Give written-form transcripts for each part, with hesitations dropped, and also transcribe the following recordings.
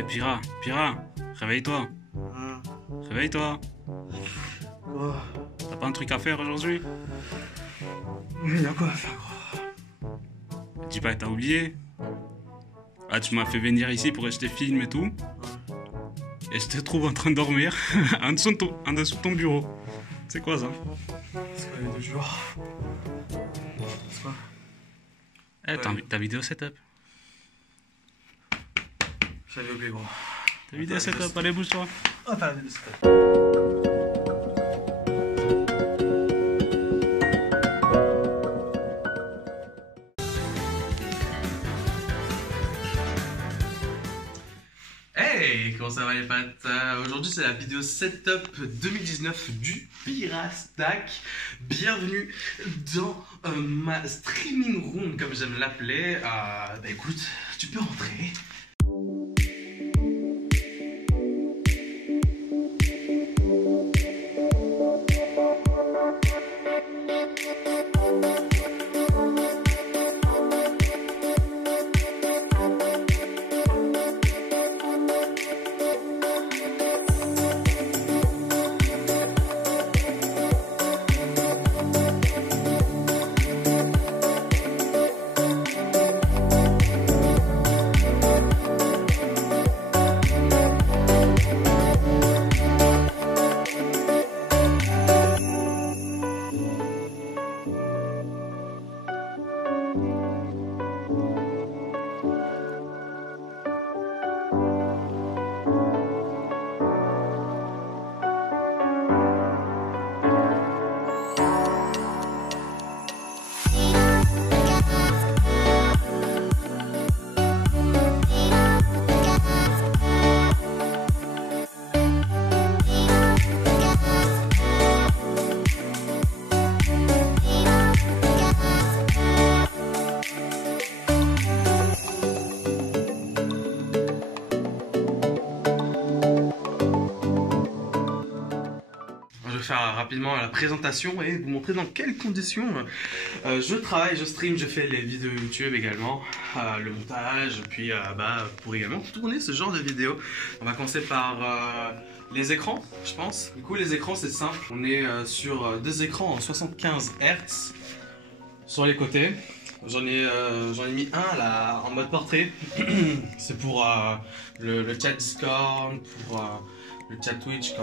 Eh, Pira, réveille-toi. Réveille-toi. Quoi? T'as pas un truc à faire aujourd'hui? Il y a quoi à faire, gros? Dis pas que t'as oublié. Ah, tu m'as fait venir ici pour que je te filme et tout. Et je te trouve en train de dormir en dessous de ton bureau. C'est quoi ça? C'est quoi les 2 jours? C'est quoi? Eh, ta vidéo setup. J'avais oublié, gros. Ta vidéo setup, allez, bouge-toi. Oh, t'as la vidéo setup. Hey, comment ça va les pattes? Aujourd'hui c'est la vidéo setup 2019 du Pirastack. Bienvenue dans ma streaming room comme j'aime l'appeler. Bah écoute, tu peux rentrer. Faire rapidement la présentation et vous montrer dans quelles conditions je travaille, je stream, je fais les vidéos YouTube également, le montage, puis pour également tourner ce genre de vidéos. On va commencer par les écrans, je pense. Du coup les écrans c'est simple, on est sur 2 écrans en 75 Hz sur les côtés. J'en ai mis un là en mode portrait, c'est pour le chat Discord, pour le chat Twitch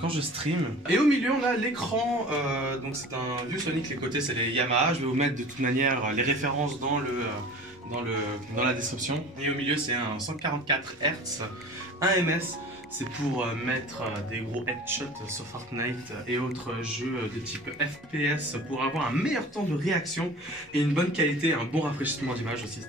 quand je stream. Et au milieu on a l'écran, donc c'est un ViewSonic, les côtés c'est les Yamaha. Je vais vous mettre de toute manière les références dans la description. Et au milieu c'est un 144 Hz, un ms. C'est pour mettre des gros headshots sur Fortnite et autres jeux de type FPS pour avoir un meilleur temps de réaction et une bonne qualité, un bon rafraîchissement d'image aussi,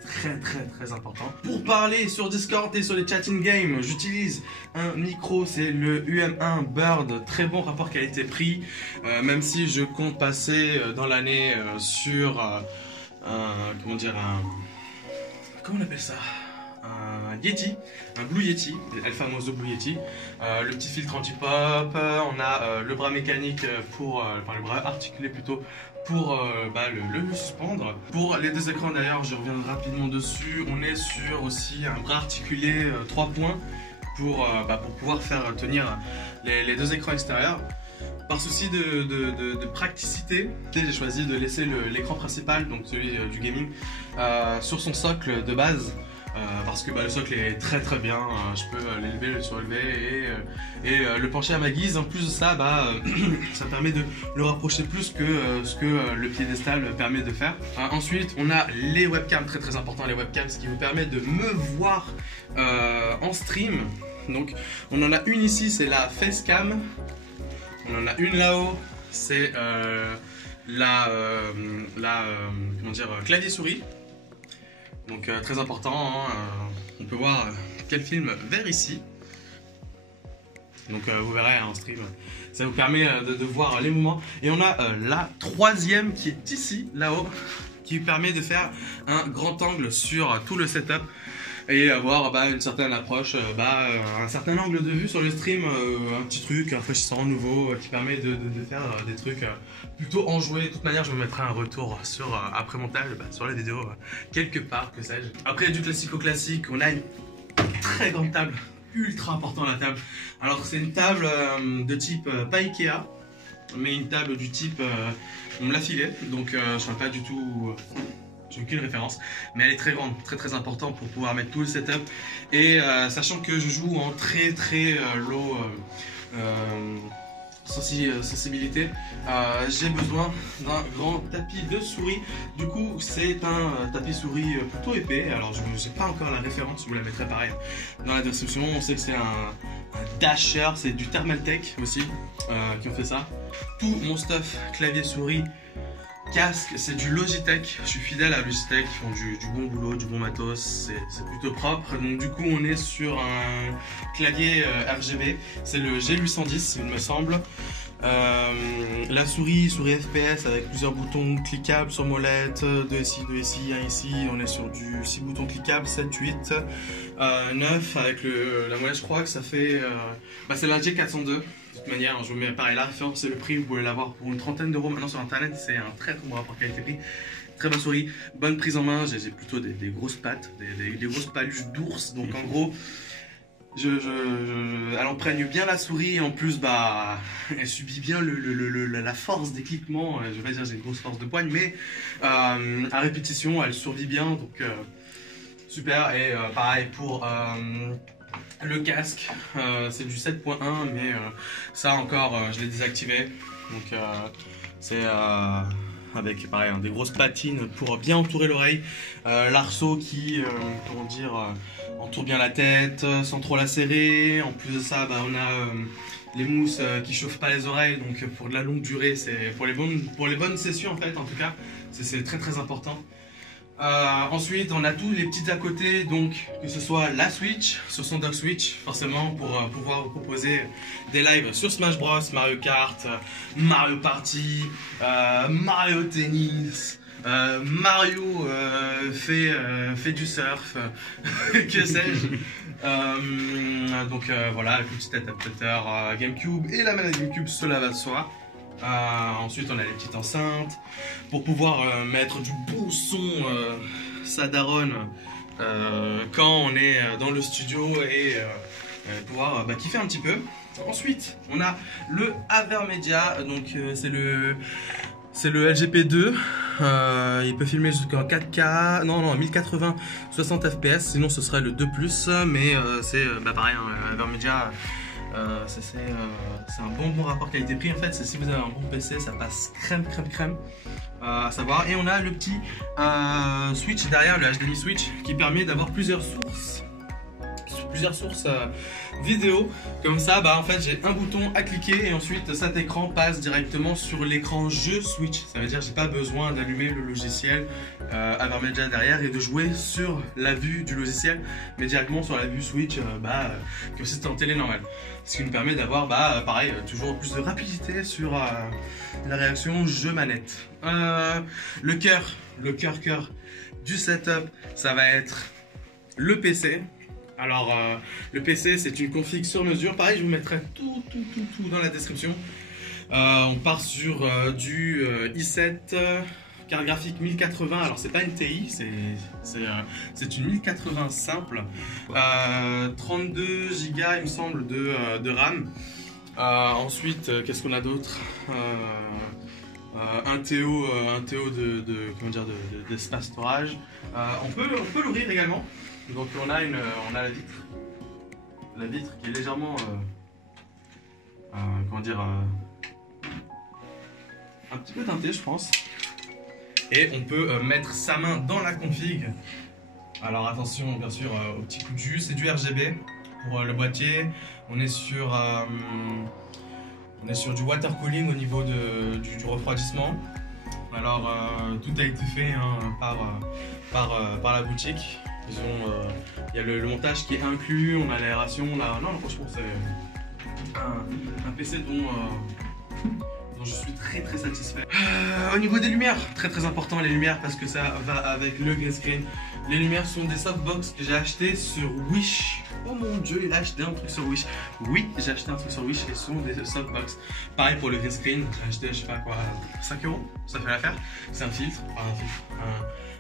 très important. Pour parler sur Discord et sur les chats in-game, j'utilise un micro, c'est le UM1 Bird, très bon rapport qualité-prix, même si je compte passer dans l'année sur comment on appelle ça? Un Yeti, un Blue Yeti, El Famoso Blue Yeti, le petit filtre anti-pop, on a le bras mécanique pour, le bras articulé plutôt pour le suspendre. Pour les 2 écrans d'ailleurs, je reviens rapidement dessus, on est sur aussi un bras articulé 3 points pour pouvoir faire tenir les 2 écrans extérieurs. Par souci de praticité, j'ai choisi de laisser l'écran principal, donc celui du gaming, sur son socle de base. Parce que le socle est très bien, je peux l'élever, le surélever et le pencher à ma guise. En plus de ça, ça permet de le rapprocher plus que ce que le piédestal permet de faire. Ensuite, on a les webcams, très important les webcams, ce qui vous permet de me voir en stream. Donc on en a une ici, c'est la facecam. On en a une là-haut, c'est clavier souris. Donc très important, hein, on peut voir quel film vers ici. Donc vous verrez en stream, ça vous permet de voir les mouvements. Et on a la 3e qui est ici, là-haut, qui permet de faire un grand angle sur tout le setup. et avoir une certaine approche, un certain angle de vue sur le stream, un petit truc rafraîchissant, nouveau, qui permet de faire des trucs plutôt enjoués. De toute manière, je me mettrai un retour sur, après montage sur la vidéo, quelque part, que sais-je. Après, du classico-classique, on a une très grande table, ultra important la table. Alors c'est une table de type pas Ikea, mais une table du type on me l'a filée, donc je ne sais pas du tout, j'ai aucune référence, mais elle est très grande, très importante pour pouvoir mettre tout le setup. Et sachant que je joue en très low sensibilité, j'ai besoin d'un grand tapis de souris. Du coup c'est un tapis souris plutôt épais. Alors je n'ai pas encore la référence, je vous la mettrai pareil dans la description. On sait que c'est un Dasher, c'est du Thermaltake aussi qui ont fait ça. Tout mon stuff, clavier souris, casque, c'est du Logitech. Je suis fidèle à Logitech, ils font du bon boulot, du bon matos, c'est plutôt propre. Donc du coup on est sur un clavier RGB, c'est le G810 il me semble. La souris FPS avec plusieurs boutons cliquables sur molette, 2 ici, 1 ici, on est sur du 6 boutons cliquables, 7, 8, 9 avec la molette. Je crois que ça fait, c'est la G402. De toute manière, je vous mets pareil, la référence c'est le prix, vous pouvez l'avoir pour une trentaine d'euros maintenant sur internet, c'est un très bon rapport qualité-prix. Très bonne souris, bonne prise en main, j'ai plutôt des grosses pattes, des grosses paluches d'ours, donc en gros, elle imprègne bien la souris et en plus elle subit bien la force des cliquements. Je vais pas dire j'ai une grosse force de poigne, mais à répétition elle survit bien, donc super. Et pareil pour le casque, c'est du 7.1 mais ça encore je l'ai désactivé, donc c'est avec pareil des grosses patines pour bien entourer l'oreille, l'arceau qui entoure bien la tête sans trop la serrer. En plus de ça on a les mousses qui chauffent pas les oreilles, donc pour de la longue durée, c'est pour les bonnes sessions en fait, en tout cas c'est très important. Ensuite on a tous les petits à côté, donc que ce soit la Switch, sur son dock Switch forcément pour pouvoir vous proposer des lives sur Smash Bros, Mario Kart, Mario Party, Mario Tennis, Mario fait du surf, que sais-je. Donc voilà, le petit adaptateur GameCube et la manette GameCube, cela va de soi. Ensuite on a les petites enceintes pour pouvoir mettre du bon son ça daronne quand on est dans le studio et pouvoir kiffer un petit peu. Ensuite on a le Avermedia, donc c'est le LGP2, il peut filmer jusqu'en 4K, non 1080 60 fps, sinon ce serait le 2+, mais c'est pareil, Avermedia. C'est un bon rapport qualité-prix en fait. Si vous avez un bon PC, ça passe crème à savoir. Et on a le petit switch derrière, le HDMI switch, qui permet d'avoir plusieurs sources vidéo. Comme ça en fait j'ai un bouton à cliquer et ensuite cet écran passe directement sur l'écran jeu Switch. Ça veut dire j'ai pas besoin d'allumer le logiciel Avermedia derrière et de jouer sur la vue du logiciel, mais directement sur la vue Switch que si c'était en télé normale. Ce qui nous permet d'avoir pareil toujours plus de rapidité sur la réaction jeu manette. Le cœur du setup, ça va être le PC. Alors le PC c'est une config sur mesure, pareil je vous mettrai tout dans la description. On part sur du i7 carte graphique 1080, alors c'est pas une TI, c'est une 1080 simple, 32 Go il me semble de RAM. Ensuite qu'est-ce qu'on a d'autre, un TO d'espace storage. On peut l'ouvrir également. Donc on a la vitre qui est légèrement un petit peu teintée je pense, et on peut mettre sa main dans la config. Alors attention bien sûr au petit coup de jus, c'est du RGB pour le boîtier. On est sur du water cooling au niveau du refroidissement. Alors tout a été fait par la boutique. Il y a le montage qui est inclus, on a l'aération, non franchement c'est un PC dont je suis très satisfait. Au niveau des lumières, très important les lumières parce que ça va avec le green screen. Les lumières sont des softbox que j'ai acheté sur Wish. Oh mon dieu, il a acheté un truc sur Wish. Oui, j'ai acheté un truc sur Wish et ce sont des softbox. Pareil pour le green screen, j'ai acheté je sais pas quoi, 5 €, ça fait l'affaire. C'est un filtre,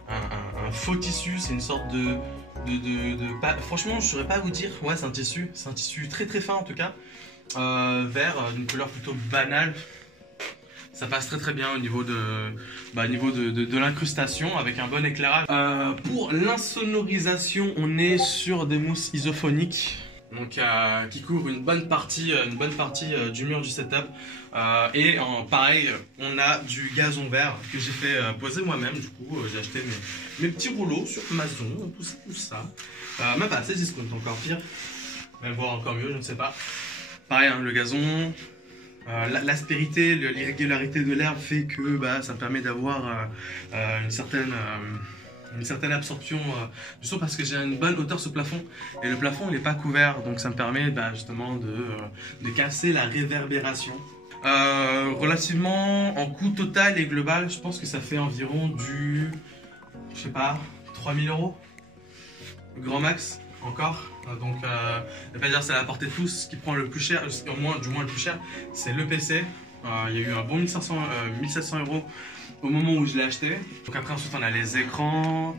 un faux tissu, c'est une sorte de Franchement, je saurais pas vous dire. Ouais, c'est un tissu très très fin en tout cas. Vert, d'une couleur plutôt banale. Ça passe très très bien au niveau de l'incrustation avec un bon éclairage. Pour l'insonorisation, on est sur des mousses isophoniques. Donc qui couvre une bonne partie du mur du setup. Pareil, on a du gazon vert que j'ai fait poser moi-même. Du coup, j'ai acheté mes petits rouleaux sur Amazon, tout ça. Même pas assez discount, encore pire. Même voire encore mieux, je ne sais pas. Pareil, hein, le gazon, l'aspérité, l'irrégularité de l'herbe fait que ça me permet d'avoir une certaine absorption du son parce que j'ai une bonne hauteur sur le plafond et le plafond il n'est pas couvert, donc ça me permet justement de casser la réverbération. Relativement en coût total et global, je pense que ça fait environ je sais pas, 3000 €, grand max encore. Donc je vais pas dire c'est à la portée de tous. Ce qui prend le plus cher, du moins le plus cher, c'est le PC. Il y a eu un bon 1700 € au moment où je l'ai acheté. Donc après ensuite on a les écrans,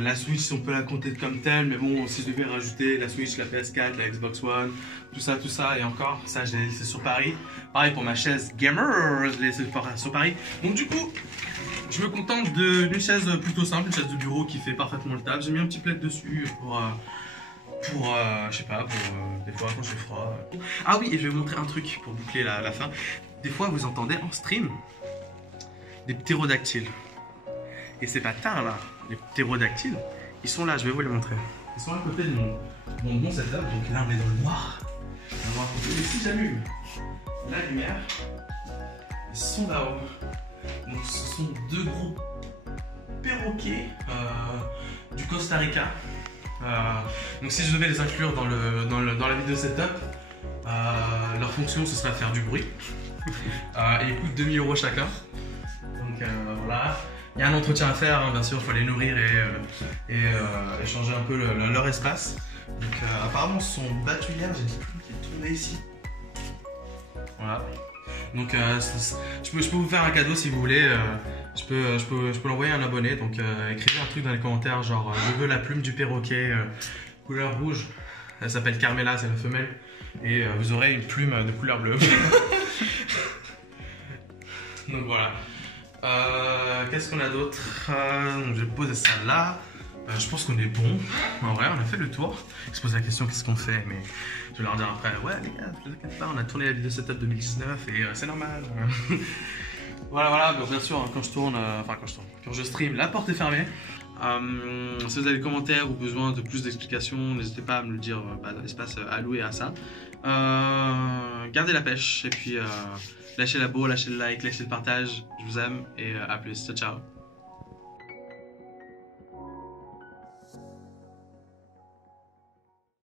la Switch on peut la compter comme telle, mais bon si je devais rajouter la Switch, la PS4, la Xbox One, tout ça et encore, ça je l'ai laissé sur Paris. Pareil pour ma chaise gamer, je l'ai laissé sur Paris. Donc du coup, je me contente d'une chaise plutôt simple, une chaise de bureau qui fait parfaitement le taf. J'ai mis un petit plaid dessus je sais pas, des fois quand j'ai froid. Ah oui, et je vais vous montrer un truc pour boucler la fin. Des fois vous entendez en stream des ptérodactyles. Et ces bâtards là, les ptérodactyles, ils sont là, je vais vous les montrer. Ils sont à côté de mon bon setup, donc là on est dans le noir. Et si j'allume la lumière, ils sont là-haut. Donc ce sont deux gros perroquets du Costa Rica. Donc si je devais les inclure dans la vidéo setup, leur fonction ce serait de faire du bruit. Et ils coûtent 2000 € chacun. Donc voilà. Il y a un entretien à faire, hein, bien sûr, il faut les nourrir et changer un peu leur espace. Donc apparemment ce sont battus hier, j'ai dit qui est tombé ici. Voilà. Donc je peux vous faire un cadeau si vous voulez. Je peux l'envoyer à un abonné. Donc écrivez un truc dans les commentaires genre je veux la plume du perroquet couleur rouge. Elle s'appelle Carmela, c'est la femelle. Et vous aurez une plume de couleur bleue. Donc voilà. Qu'est-ce qu'on a d'autre? Je vais poser ça là. Je pense qu'on est bon. En vrai, on a fait le tour. Ils se posent la question qu'est-ce qu'on fait, mais je vais leur dire après. Ouais, les gars, ne vous inquiétez pas, on a tourné la vidéo setup 2019 et c'est normal. Voilà. Donc, bien sûr, hein, quand je stream, la porte est fermée. Si vous avez des commentaires ou besoin de plus d'explications, n'hésitez pas à me le dire dans l'espace alloué à ça. Gardez la pêche et puis lâchez l'abo, lâchez le like, lâchez le partage. Je vous aime et à plus. Ciao, ciao.